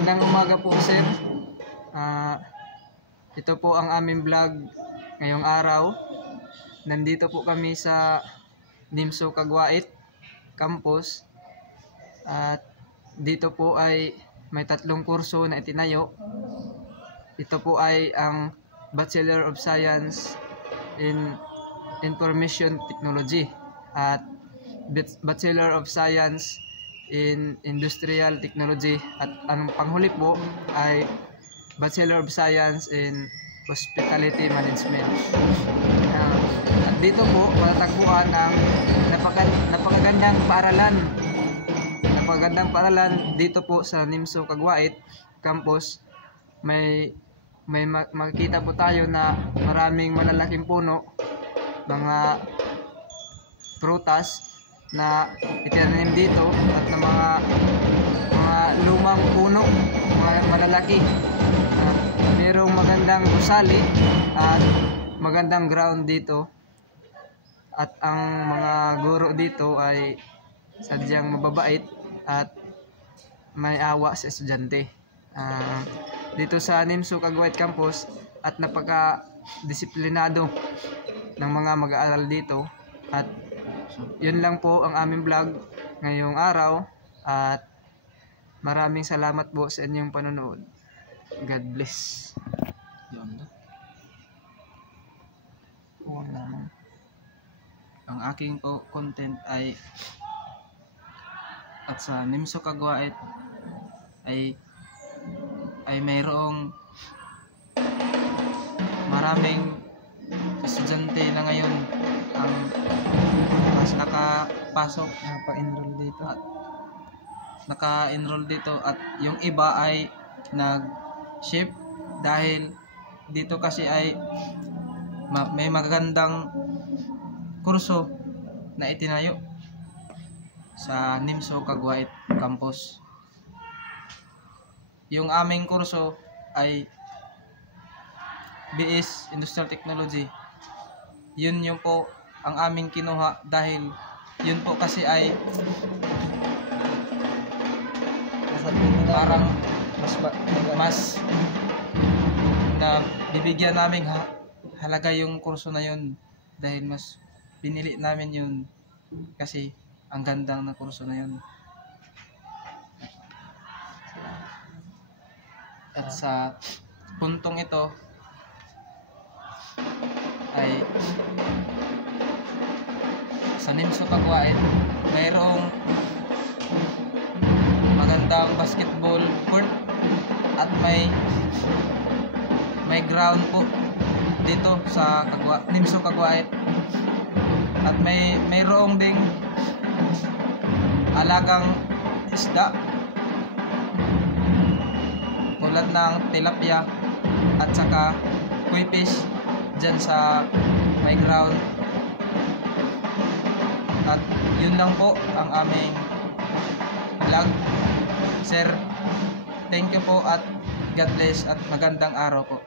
Magandang umaga po, sir. Ito po ang aming vlog ngayong araw. Nandito po kami sa Nimso Caguait campus. At dito po ay may 3 kurso na itinayo. Ito po ay ang Bachelor of Science in Information Technology at Bachelor of Science in Industrial Technology, at ang panghuli po ay Bachelor of Science in Hospitality Management. At dito po matatagpuan ang napakagandang paaralan dito po sa Nimso Caguait campus. May makikita po tayo na maraming malalaking puno, mga prutas na itinanim dito, at na mga lumang puno, mga malalaki. Merong magandang gusali at magandang ground dito, at ang mga guro dito ay sadyang mababait at may awa sa estudyante. Dito sa Nimso Caguait campus, at napaka-disiplinado ng mga mag-aaral dito. At yun lang po ang aming vlog ngayong araw, at maraming salamat po sa inyong panonood. God bless. Ang aking content ay at sa Nimso Caguait ay mayroong maraming estudyante na ngayon ang nakapasok, naka-enroll dito, at yung iba ay nag-shift dahil dito kasi ay may magandang kurso na itinayo sa Nimso Caguait campus. Yung aming kurso ay BS Industrial Technology. Yun yung po ang aming kinuha dahil yun po kasi ay parang mas na bibigyan namin halaga yung kurso na yun, dahil mas pinili namin yun kasi ang gandang na kurso na yun. At sa puntong ito ay sa Nimso Caguait mayroong magandang basketball court at may ground po dito sa Nimso Caguait, at mayroong ding alagang isda tulad ng tilapia at saka koi fish dyan sa may ground. At yun lang po ang aming vlog, sir. Thank you po at God bless at magandang araw po.